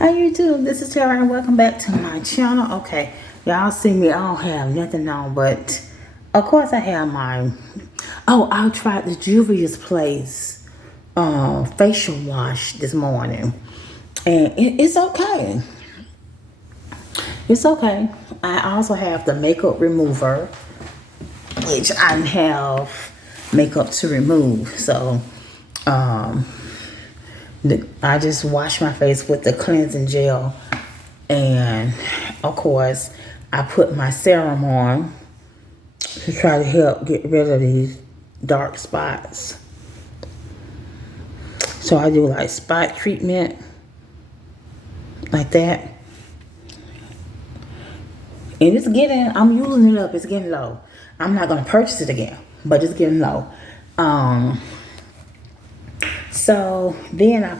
Hi YouTube, this is Tara and welcome back to my channel. Okay, y'all see me, I don't have nothing on, but of course I have my, I tried the Juvia's Place facial wash this morning. And it's okay. It's okay. I also have the makeup remover, which I have makeup to remove. So, I just wash my face with the cleansing gel, and of course I put my serum on to try to help get rid of these dark spots. So I do like spot treatment like that, and I'm using it up, it's getting low. I'm not gonna purchase it again, but it's getting low. So then I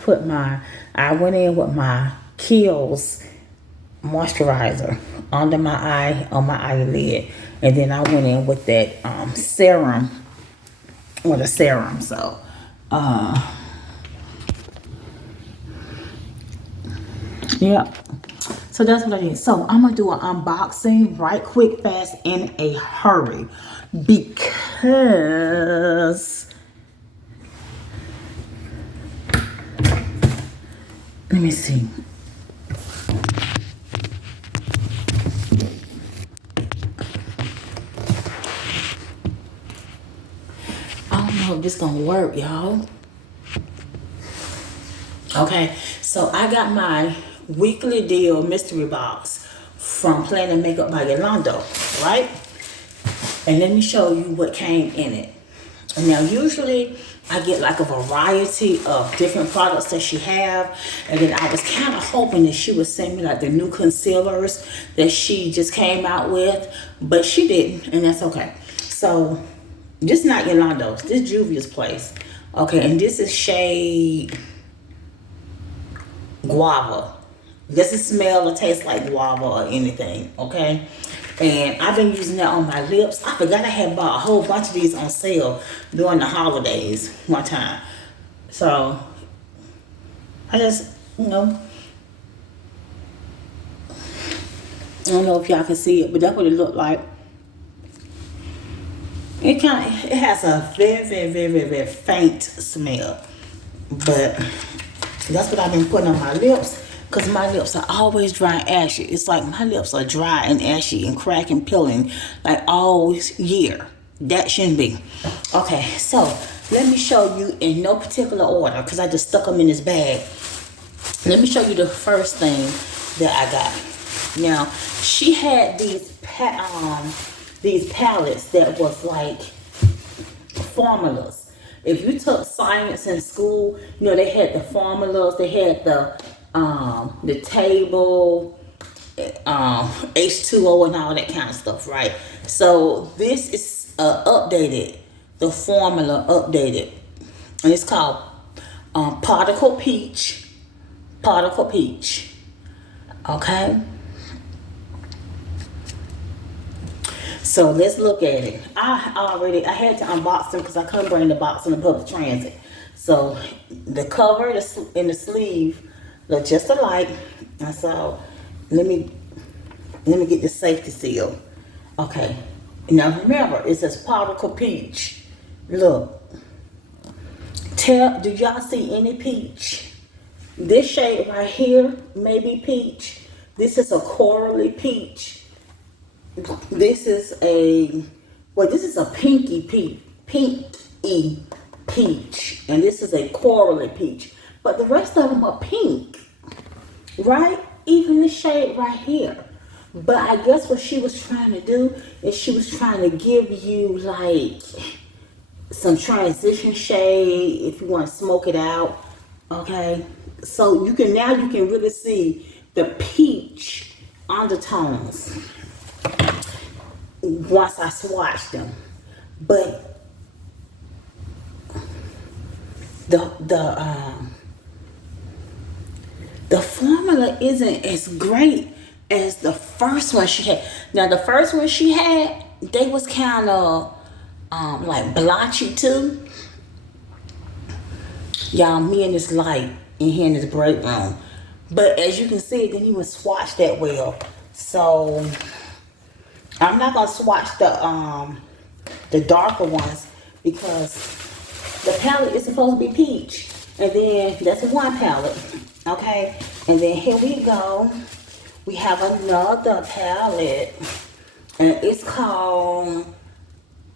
went in with my Kiehl's moisturizer under my eye, on my eyelid. And then I went in with that serum, So, yeah. So that's what I did. So I'm going to do an unboxing right quick, fast, in a hurry. Because... let me see. I don't know if this gonna work, y'all. Okay, so I got my weekly deal mystery box from Planet Makeup by Yolondo, right? And let me show you what came in it. Now, usually I get like a variety of different products that she have, and then I was kind of hoping that she would send me like the new concealers that she just came out with, but she didn't, and that's okay. So this is not Yolondo's, this is Juvia's Place. Okay, and this is shade Guava. Doesn't smell or taste like guava or anything, okay? And I've been using that on my lips. I forgot I had bought a whole bunch of these on sale during the holidays one time. So, I just, I don't know if y'all can see it, but that's what it looked like. It has a very, very, very, very, very faint smell. But that's what I've been putting on my lips, because my lips are always dry and ashy. It's like my lips are dry and ashy and crack and peeling like all year. That shouldn't be. Okay, so let me show you in no particular order, because I just stuck them in this bag. Let me show you the first thing that I got. Now, she had these palettes that was like formulas. If you took science in school, they had the formulas, they had the table, H2O and all that kind of stuff, right? So this is updated, the formula updated, and it's called Particle Peach. Okay. So let's look at it. I had to unbox them because I couldn't bring the box in the public transit. So the cover and the sleeve look just alike. And so let me get the safety seal. Okay. Now remember, it says Particle Peach. Look. Do y'all see any peach? This shade right here may be peach. This is a corally peach. This is a pinky peach, and this is a corally peach. But the rest of them are pink, right? Even this shade right here. But I guess what she was trying to do is she was trying to give you like some transition shade if you want to smoke it out. Okay, so you can really see the peach undertones once I swatched them. But the formula isn't as great as the first one she had. Now the first one she had, they was kind of like blotchy too. Y'all, me and this light in here in this break room But as you can see, it didn't even swatch that well. So I'm not gonna swatch the darker ones because the palette is supposed to be peach. And then that's one palette. Okay? And then here we go. We have another palette. And it's called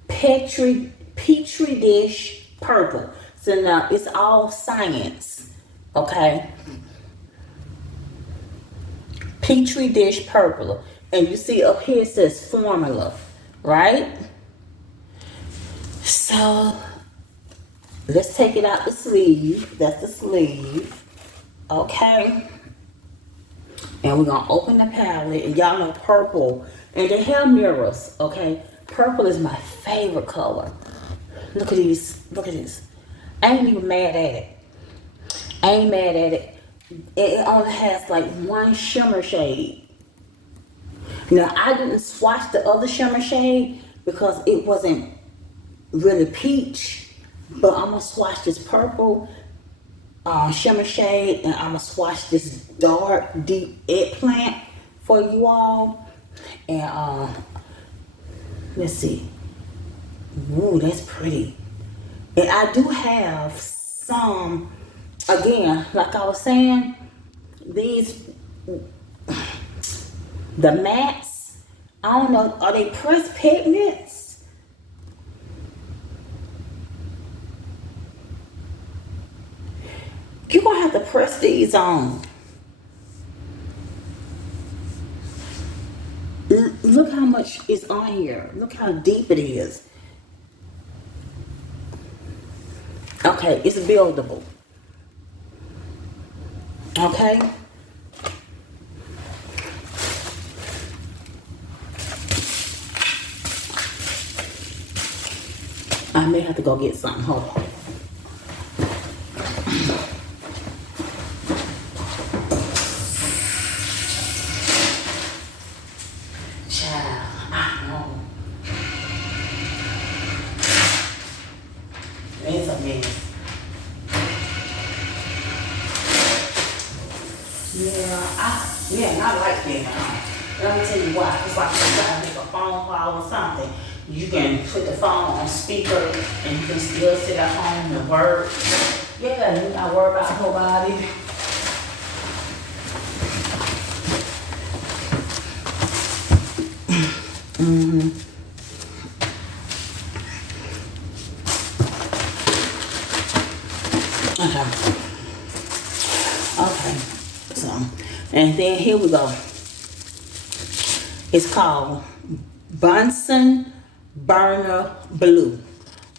Petri Dish Purple. So now it's all science. Okay? Petri Dish Purple. And you see up here it says formula, right? So let's take it out the sleeve. That's the sleeve. Okay. And we're gonna open the palette. And y'all know purple. And they have mirrors, okay? Purple is my favorite color. Look at these. Look at this. I ain't even mad at it. I ain't mad at it. It only has like one shimmer shade. Now, I didn't swatch the other shimmer shade because it wasn't really peach. But I'm going to swatch this purple shimmer shade. And I'm going to swatch this dark, deep eggplant for you all. And let's see. Ooh, that's pretty. And I do have some, again, like I was saying, these, the mattes, I don't know, are they pressed pigments? You're going to have to press these on. Look how much is on here. Look how deep it is. Okay, it's buildable. Okay. I may have to go get something. Hold on. Child, I know. It's a mess. Yeah, I like that now. Let me tell you why. It's like you gotta make a phone call or something. You can put the phone on speaker and you can still sit at home and work. Yeah, you gotta worry about nobody. Okay. So, and then here we go. It's called Bunsen Burner Blue.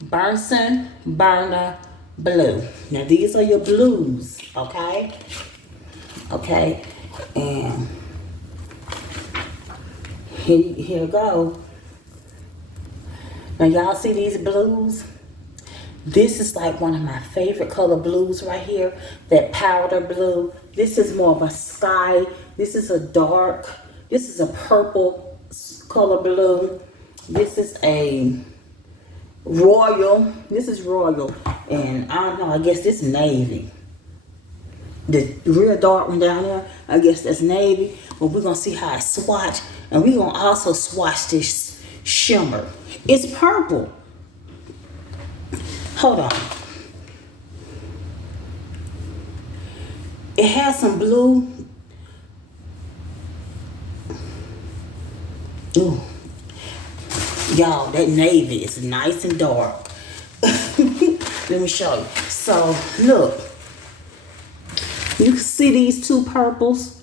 Bunsen Burner Blue. Now these are your blues, okay? Okay, and here you go. Now y'all see these blues? This is like one of my favorite color blues right here. That powder blue. This is more of a sky. This is a dark. This is a purple color blue. This is a royal. This is royal. And I don't know, I guess this is navy. The real dark one down there, I guess that's navy. But we're going to see how I swatch. And we're going to also swatch this shimmer. It's purple. Hold on. It has some blue. Ooh. Y'all, that navy is nice and dark. Let me show you. So, look. You can see these two purples.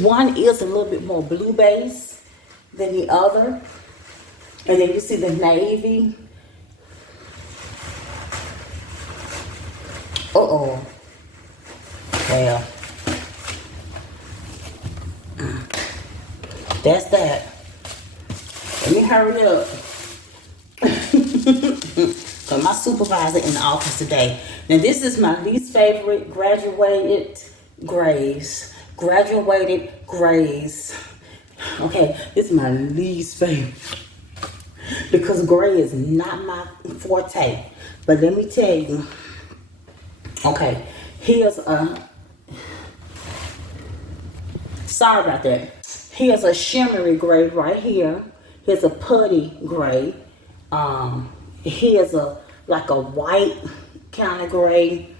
One is a little bit more blue base than the other. And then you see the navy. Uh-oh. Yeah. That's that. Let me hurry up. Cause my supervisor in the office today. Now this is my least favorite graduated grays. Graduated grays. Okay, this is my least favorite. Because gray is not my forte. But let me tell you. Okay, here's a Sorry about that. Here's a shimmery gray right here. Here's a putty gray. Here's a like a white kind of gray.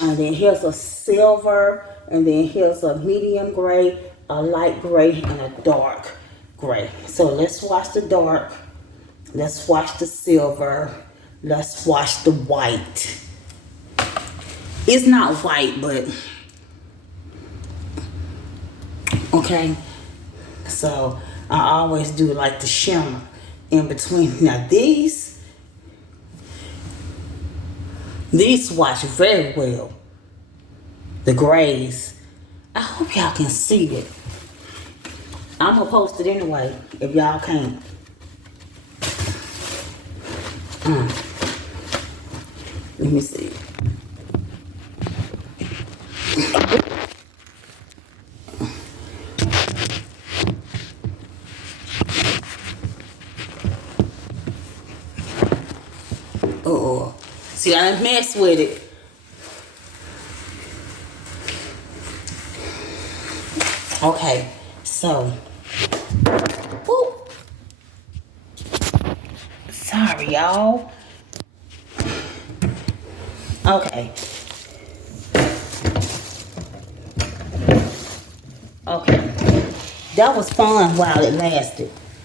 And then here's a silver. And then here's a medium gray, a light gray, and a dark gray. So let's wash the dark. Let's wash the silver. Let's wash the white. It's not white, but okay. So I always do like the shimmer in between. Now these wash very well. The grays. I hope y'all can see it. I'm gonna post it anyway if y'all can't. Let me see. Oh, see, I done mess with it. Okay, so, whoop. Sorry, y'all. Okay. Okay. That was fun while it lasted.